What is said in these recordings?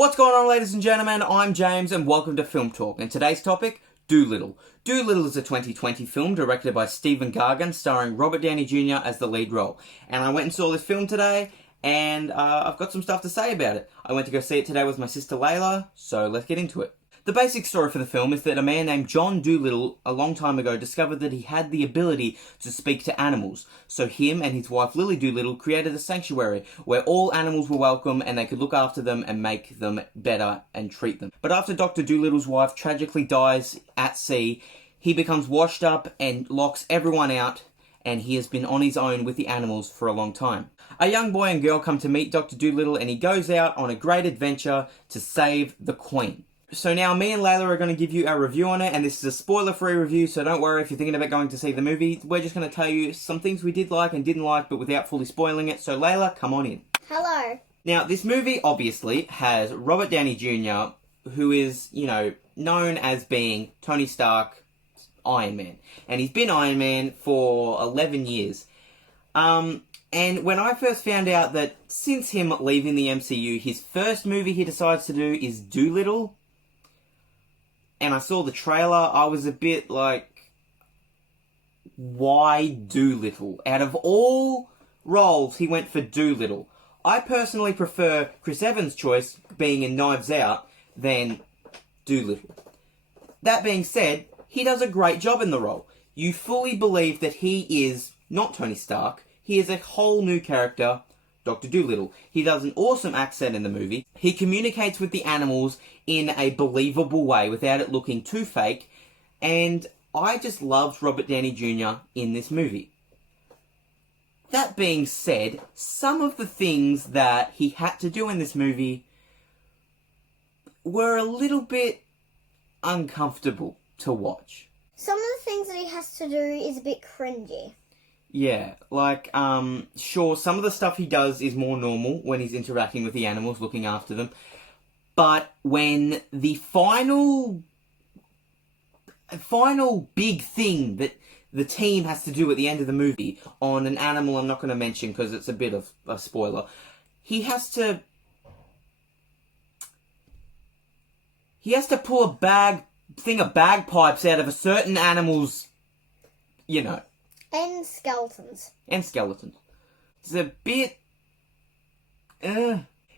What's going on, ladies and gentlemen? I'm James and welcome to Film Talk. And today's topic, Dolittle. Dolittle is a 2020 film directed by Stephen Gargan, starring Robert Downey Jr. as the lead role. And I went and saw this film today, and I've got some stuff to say about it. I went to go see it today with my sister Layla, so let's get into it. The basic story for the film is that a man named John Dolittle a long time ago discovered that he had the ability to speak to animals. So him and his wife Lily Dolittle created a sanctuary where all animals were welcome and they could look after them and make them better and treat them. But after Dr. Dolittle's wife tragically dies at sea, he becomes washed up and locks everyone out, and he has been on his own with the animals for a long time. A young boy and girl come to meet Dr. Dolittle and he goes out on a great adventure to save the Queen. So now me and Layla are going to give you our review on it, and this is a spoiler-free review, so don't worry if you're thinking about going to see the movie. We're just going to tell you some things we did like and didn't like, but without fully spoiling it. So Layla, come on in. Hello. Now, this movie obviously has Robert Downey Jr., who is, known as being Tony Stark, Iron Man. And he's been Iron Man for 11 years. And when I first found out that since him leaving the MCU, his first movie he decides to do is Dolittle, and I saw the trailer, I was a bit like, why Dolittle? Out of all roles, he went for Dolittle. I personally prefer Chris Evans' choice being in Knives Out than Dolittle. That being said, he does a great job in the role. You fully believe that he is not Tony Stark. He is a whole new character, Dr. Dolittle. He does an awesome accent in the movie. He communicates with the animals in a believable way without it looking too fake. And I just loved Robert Downey Jr. in this movie. That being said, some of the things that he had to do in this movie were a little bit uncomfortable to watch. Some of the things that he has to do is a bit cringy. Yeah, sure, some of the stuff he does is more normal when he's interacting with the animals, looking after them. But when the final big thing that the team has to do at the end of the movie on an animal I'm not going to mention because it's a bit of a spoiler, he has to pull a thing of bagpipes out of a certain animal's, And skeletons. It's a bit...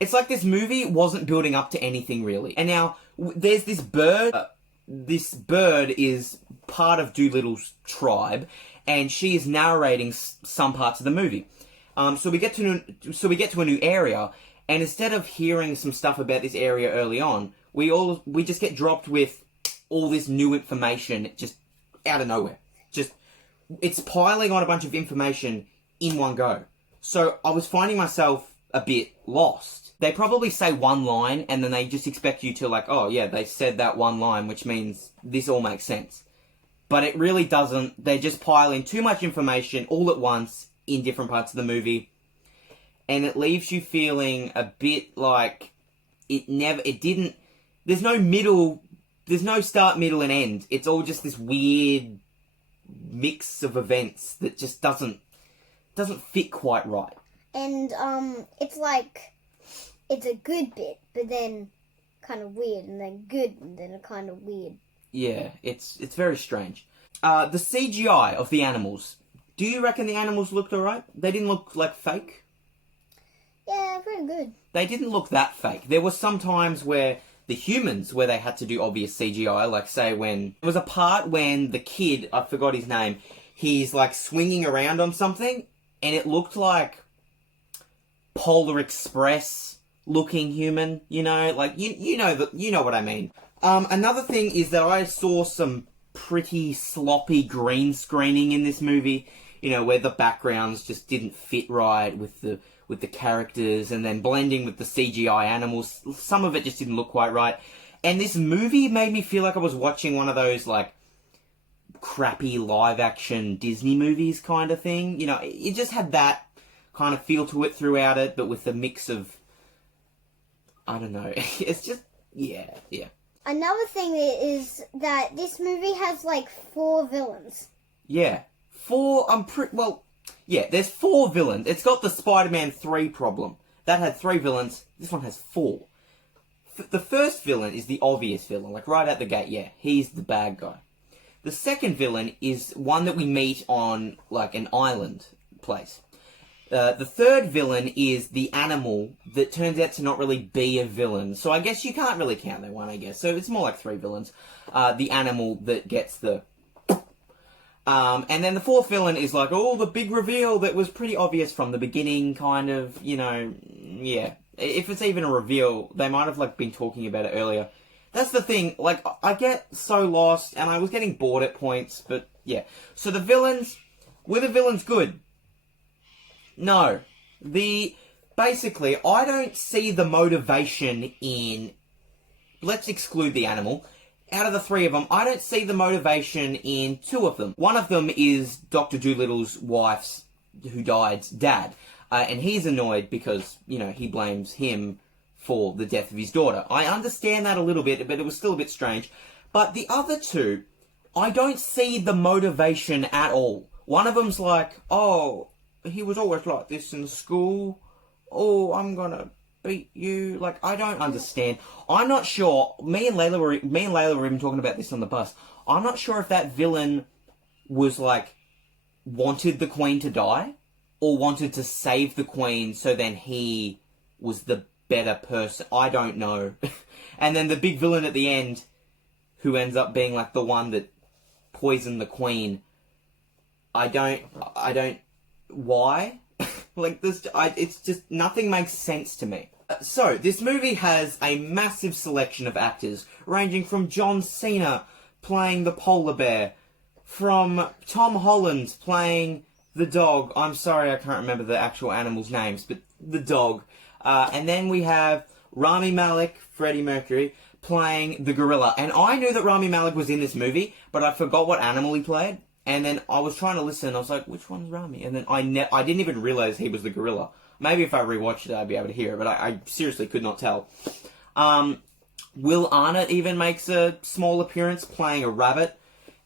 It's like this movie wasn't building up to anything, really. And now, there's this bird. This bird is part of Dolittle's tribe, and she is narrating some parts of the movie. So we get to a new area, and instead of hearing some stuff about this area early on, we just get dropped with all this new information just out of nowhere. It's piling on a bunch of information in one go. So I was finding myself a bit lost. They probably say one line and then they just expect you to oh yeah, they said that one line, which means this all makes sense. But it really doesn't. They just pile in too much information all at once in different parts of the movie. And it leaves you feeling a bit like there's no start, middle and end. It's all just this weird mix of events that just doesn't fit quite right. And it's a good bit, but then kind of weird, and then good, and then kind of weird. Yeah, it's very strange. The CGI of the animals. Do you reckon the animals looked alright? They didn't look like fake? Yeah, pretty good. They didn't look that fake. There were some times where the humans, where they had to do obvious CGI, like say when... There was a part when the kid, I forgot his name, he's swinging around on something, and it looked like Polar Express looking human, you know what I mean. Another thing is that I saw some pretty sloppy green screening in this movie, where the backgrounds just didn't fit right with the characters, and then blending with the CGI animals. Some of it just didn't look quite right. And this movie made me feel like I was watching one of those, crappy live-action Disney movies kind of thing. It just had that kind of feel to it throughout it, but with a mix of... I don't know. It's just... Yeah. Another thing is that this movie has, 4 villains. Yeah. 4... there's 4 villains. It's got the Spider-Man 3 problem. That had 3 villains. This one has 4. the first villain is the obvious villain, like right out the gate. Yeah, he's the bad guy. The second villain is one that we meet on like an island place. The third villain is the animal that turns out to not really be a villain. So I guess you can't really count that one, I guess. So it's more like three villains. The animal that gets the... and then the fourth villain is like, oh, the big reveal that was pretty obvious from the beginning, kind of, you know, yeah. If it's even a reveal, they might have, like, been talking about it earlier. That's the thing, like, I get so lost, and I was getting bored at points, but, yeah. So the villains, were the villains good? No. Basically, I don't see the motivation in, let's exclude the animal. Out of the three of them, I don't see the motivation in two of them. One of them is Dr. Dolittle's wife's, who died's dad. And he's annoyed because, you know, he blames him for the death of his daughter. I understand that a little bit, but it was still a bit strange. But the other two, I don't see the motivation at all. One of them's like, oh, he was always like this in school. Oh, I'm gonna beat you. Like, I don't understand. I'm not sure. Me and Layla were even talking about this on the bus. I'm not sure if that villain was like wanted the Queen to die or wanted to save the Queen so then he was the better person. I don't know. And then the big villain at the end, who ends up being like the one that poisoned the Queen. I don't. Why? Like this, it's just nothing makes sense to me. So this movie has a massive selection of actors, ranging from John Cena playing the polar bear, from Tom Holland playing the dog. I'm sorry, I can't remember the actual animals' names, but the dog. And then we have Rami Malek, Freddie Mercury, playing the gorilla. And I knew that Rami Malek was in this movie, but I forgot what animal he played. And then I was trying to listen, and I was like, which one's Rami? And then I didn't even realise he was the gorilla. Maybe if I rewatched it, I'd be able to hear it, but I seriously could not tell. Will Arnett even makes a small appearance playing a rabbit.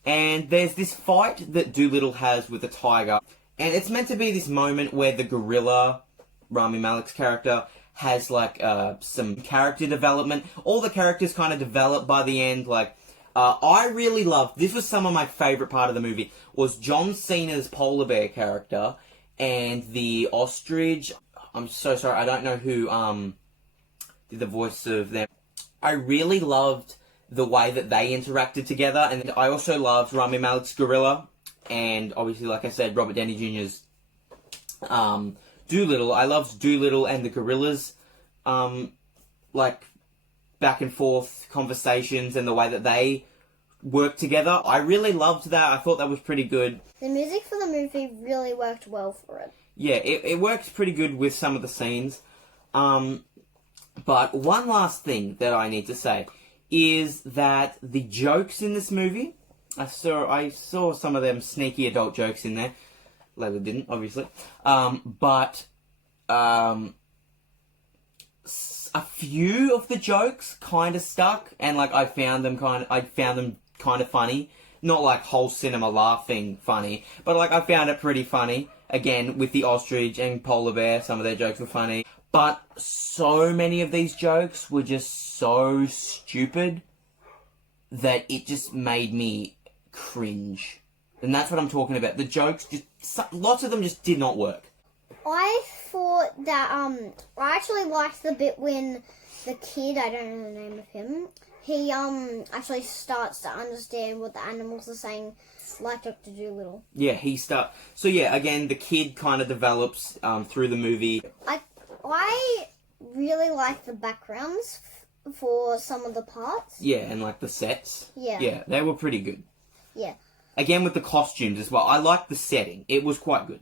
And there's this fight that Dolittle has with a tiger. And it's meant to be this moment where the gorilla, Rami Malek's character, has like some character development. All the characters kind of develop by the end, like... I really loved, this was some of my favourite part of the movie, was John Cena's polar bear character and the ostrich. I'm so sorry, I don't know who did the voice of them. I really loved the way that they interacted together, and I also loved Rami Malek's gorilla, and obviously, like I said, Robert Downey Jr.'s Dolittle. I loved Dolittle and the gorillas, like, back and forth conversations and the way that they work together. I really loved that. I thought that was pretty good. The music for the movie really worked well for it. Yeah, it worked pretty good with some of the scenes. But one last thing that I need to say is that the jokes in this movie, I saw some of them sneaky adult jokes in there. Layla didn't, obviously. But a few of the jokes kind of stuck, and like I found them kind of funny. Not like whole cinema laughing funny, but like I found it pretty funny. Again, with the ostrich and polar bear, some of their jokes were funny. But so many of these jokes were just so stupid that it just made me cringe. And that's what I'm talking about. The jokes, lots of them just did not work. I thought that, I actually liked the bit when the kid, I don't know the name of him, he, actually starts to understand what the animals are saying, like Dr. Dolittle. Yeah, so yeah, again, the kid kind of develops, through the movie. I really like the backgrounds for some of the parts. Yeah, and like the sets. Yeah. Yeah, they were pretty good. Yeah. Again, with the costumes as well. I liked the setting. It was quite good.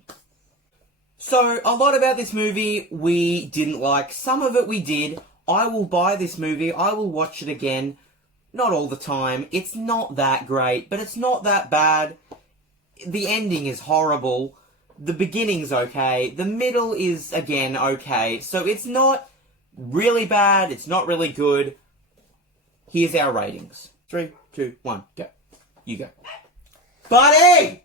So, a lot about this movie we didn't like. Some of it we did. I will buy this movie. I will watch it again. Not all the time. It's not that great, but it's not that bad. The ending is horrible. The beginning's okay. The middle is, again, okay. So, it's not really bad. It's not really good. Here's our ratings. 3, 2, 1, go. You go. Buddy!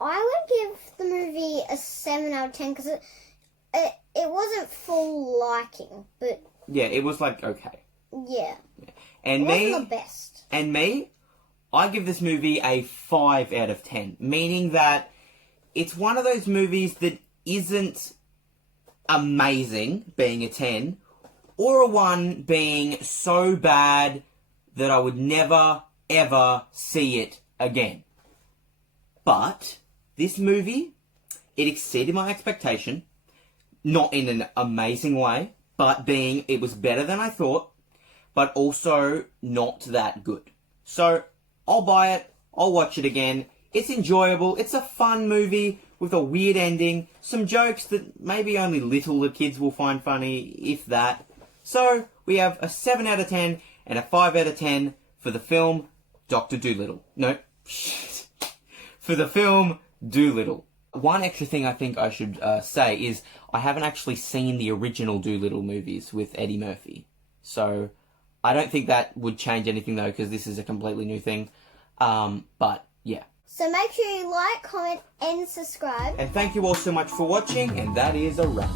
I would give the movie a 7 out of 10 because it wasn't full liking, but Yeah, it was like okay. yeah, And it wasn't the best. I give this movie a 5 out of 10, meaning that it's one of those movies that isn't amazing, being a 10, or a 1 being so bad that I would never, ever see it again. But this movie, it exceeded my expectation, not in an amazing way, but it was better than I thought, but also not that good. So, I'll buy it, I'll watch it again. It's enjoyable, it's a fun movie with a weird ending, some jokes that maybe only little kids will find funny, if that. So, we have a 7 out of 10 and a 5 out of 10 for the film Dr. Dolittle. No, for the film Dolittle. One extra thing I think I should say is I haven't actually seen the original Dolittle movies with Eddie Murphy. So, I don't think that would change anything though, because this is a completely new thing. But, yeah. So make sure you like, comment, and subscribe. And thank you all so much for watching, and that is a wrap.